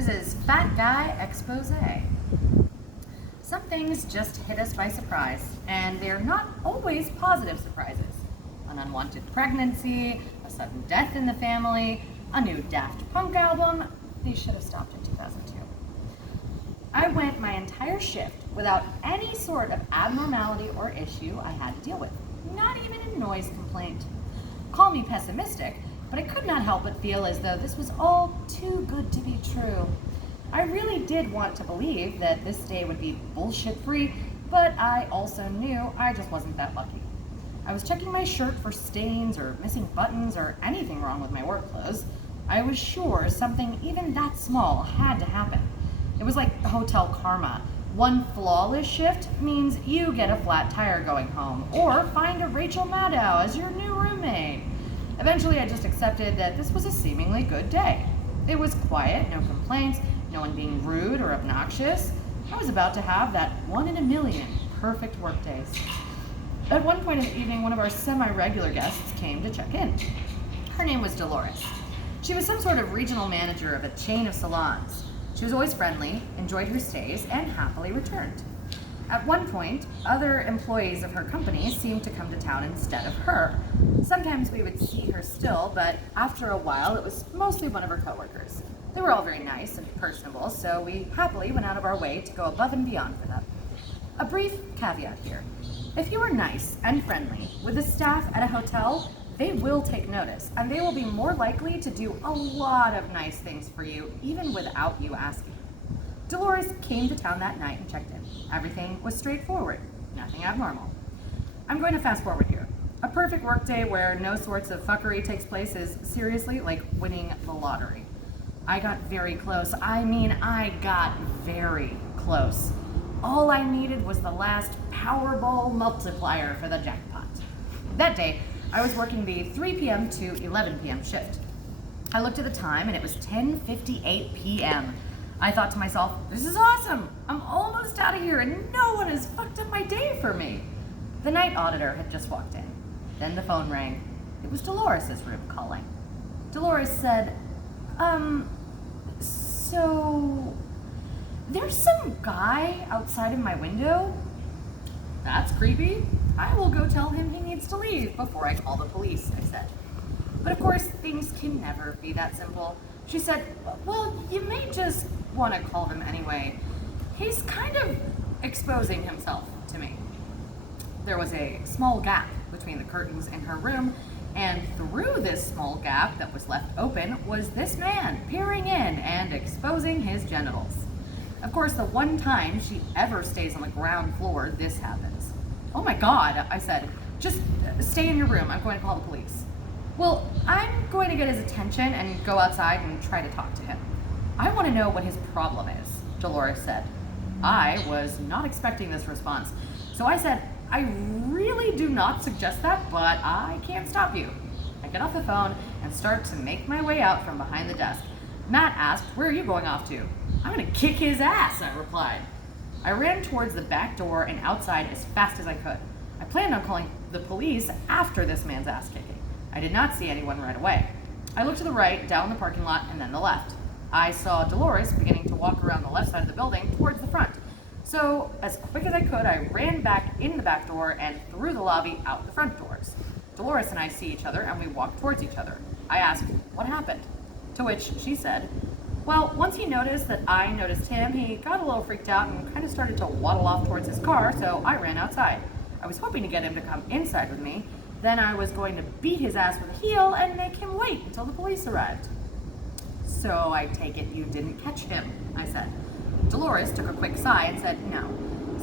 This is Fat Guy Expose. Some things just hit us by surprise, and they're not always positive surprises. An unwanted pregnancy, a sudden death in the family, a new Daft Punk album. They should have stopped in 2002. I went my entire shift without any sort of abnormality or issue I had to deal with, not even a noise complaint. Call me pessimistic, but I could not help but feel as though this was all too good to be true. I really did want to believe that this day would be bullshit-free, but I also knew I just wasn't that lucky. I was checking my shirt for stains or missing buttons or anything wrong with my work clothes. I was sure something even that small had to happen. It was like hotel karma. One flawless shift means you get a flat tire going home, or find a Rachel Maddow as your new roommate. Eventually, I just accepted that this was a seemingly good day. It was quiet, no complaints, no one being rude or obnoxious. I was about to have that 1 in a million perfect work days. At one point in the evening, one of our semi-regular guests came to check in. Her name was Dolores. She was some sort of regional manager of a chain of salons. She was always friendly, enjoyed her stays, and happily returned. At one point, other employees of her company seemed to come to town instead of her. Sometimes we would see her still, but after a while, it was mostly one of her coworkers. They were all very nice and personable, so we happily went out of our way to go above and beyond for them. A brief caveat here. If you are nice and friendly with the staff at a hotel, they will take notice, and they will be more likely to do a lot of nice things for you, even without you asking. Dolores came to town that night and checked in. Everything was straightforward, nothing abnormal. I'm going to fast forward here. A perfect workday where no sorts of fuckery takes place is seriously like winning the lottery. I got very close. I got very close. All I needed was the last Powerball multiplier for the jackpot. That day, I was working the 3 p.m. to 11 p.m. shift. I looked at the time and it was 10:58 p.m. I thought to myself, this is awesome! I'm almost out of here and no one has fucked up my day for me. The night auditor had just walked in. Then the phone rang. It was Dolores' room calling. Dolores said, so there's some guy outside of my window. That's creepy. I will go tell him he needs to leave before I call the police, I said. But of course, things can never be that simple. She said, well, you may just want to call him anyway. He's kind of exposing himself to me. There was a small gap between the curtains in her room, and through this small gap that was left open was this man peering in and exposing his genitals. Of course, the one time she ever stays on the ground floor, this happens. Oh my God, I said, just stay in your room. I'm going to call the police. Well, I'm going to get his attention and go outside and try to talk to him. I want to know what his problem is, Dolores said. I was not expecting this response, so I said, I really do not suggest that, but I can't stop you. I get off the phone and start to make my way out from behind the desk. Matt asked, where are you going off to? I'm going to kick his ass, I replied. I ran towards the back door and outside as fast as I could. I planned on calling the police after this man's ass kicking. I did not see anyone right away. I looked to the right, down the parking lot, and then the left. I saw Dolores beginning to walk around the left side of the building towards the front. So, as quick as I could, I ran back in the back door and through the lobby out the front doors. Dolores and I see each other and we walk towards each other. I asked, what happened? To which she said, well, once he noticed that I noticed him, he got a little freaked out and kind of started to waddle off towards his car, so I ran outside. I was hoping to get him to come inside with me. Then I was going to beat his ass with a heel and make him wait until the police arrived. So I take it you didn't catch him, I said. Dolores took a quick sigh and said, no.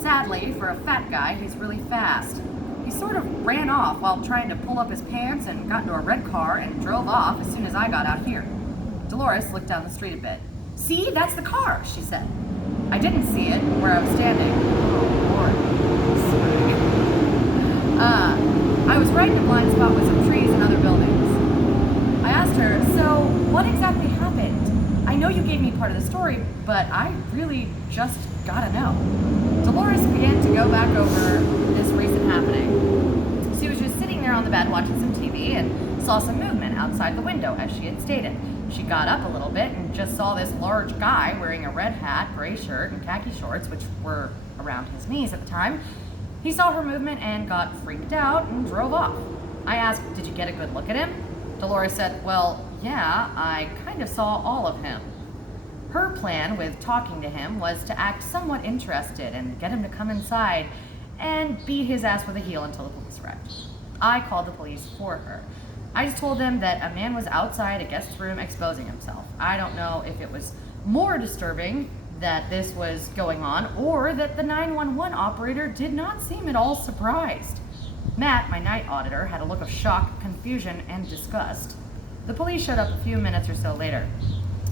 Sadly, for a fat guy, he's really fast. He sort of ran off while trying to pull up his pants and got into a red car and drove off as soon as I got out here. Dolores looked down the street a bit. See, that's the car, she said. I didn't see it where I was standing. Oh, Lord. Sorry. I was right in a blind spot with some trees and other buildings. I asked her, so what exactly happened? I know you gave me part of the story, but I really just gotta know. Dolores began to go back over this recent happening. She was just sitting there on the bed watching some TV and saw some movement outside the window, as she had stated. She got up a little bit and just saw this large guy wearing a red hat, gray shirt, and khaki shorts, which were around his knees at the time. He saw her movement and got freaked out and drove off. I asked, "Did you get a good look at him?" Dolores said, "Well, yeah, I kind of saw all of him." Her plan with talking to him was to act somewhat interested and get him to come inside and beat his ass with a heel until the police arrived. I called the police for her. I just told them that a man was outside a guest's room exposing himself. I don't know if it was more disturbing that this was going on or that the 911 operator did not seem at all surprised. Matt, my night auditor, had a look of shock, confusion, and disgust. The police showed up a few minutes or so later.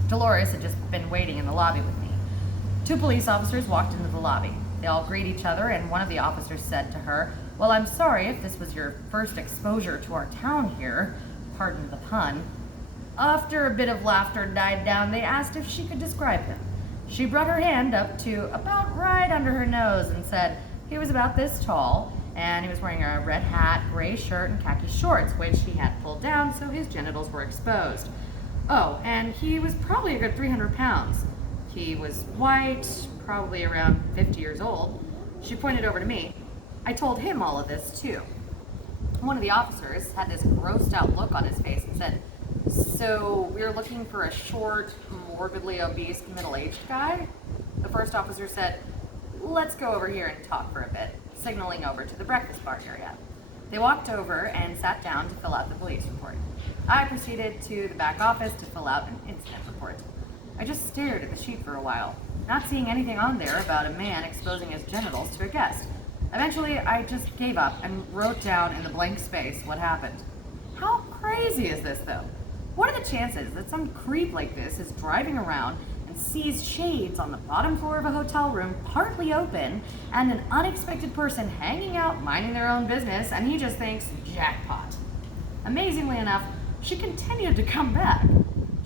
Dolores had just been waiting in the lobby with me. 2 police officers walked into the lobby. They all greeted each other, and one of the officers said to her, "Well, I'm sorry if this was your first exposure to our town here. Pardon the pun." After a bit of laughter died down, they asked if she could describe him. She brought her hand up to about right under her nose and said he was about this tall, and he was wearing a red hat, gray shirt, and khaki shorts, which he had pulled down so his genitals were exposed. Oh, and he was probably a good 300 pounds. He was white, probably around 50 years old. She pointed over to me. I told him all of this, too. One of the officers had this grossed out look on his face and said, "So we're looking for a short, morbidly obese, middle-aged guy?" The first officer said, "Let's go over here and talk for a bit," signaling over to the breakfast bar area. They walked over and sat down to fill out the police report. I proceeded to the back office to fill out an incident report. I just stared at the sheet for a while, not seeing anything on there about a man exposing his genitals to a guest. Eventually, I just gave up and wrote down in the blank space what happened. How crazy is this, though? What are the chances that some creep like this is driving around and sees shades on the bottom floor of a hotel room partly open and an unexpected person hanging out minding their own business, and he just thinks, jackpot? Amazingly enough, she continued to come back.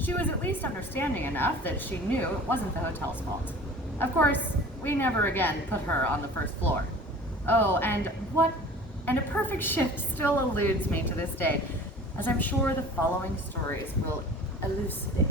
She was at least understanding enough that she knew it wasn't the hotel's fault. Of course, we never again put her on the first floor. Oh, and a perfect shift still eludes me to this day, as I'm sure the following stories will elucidate.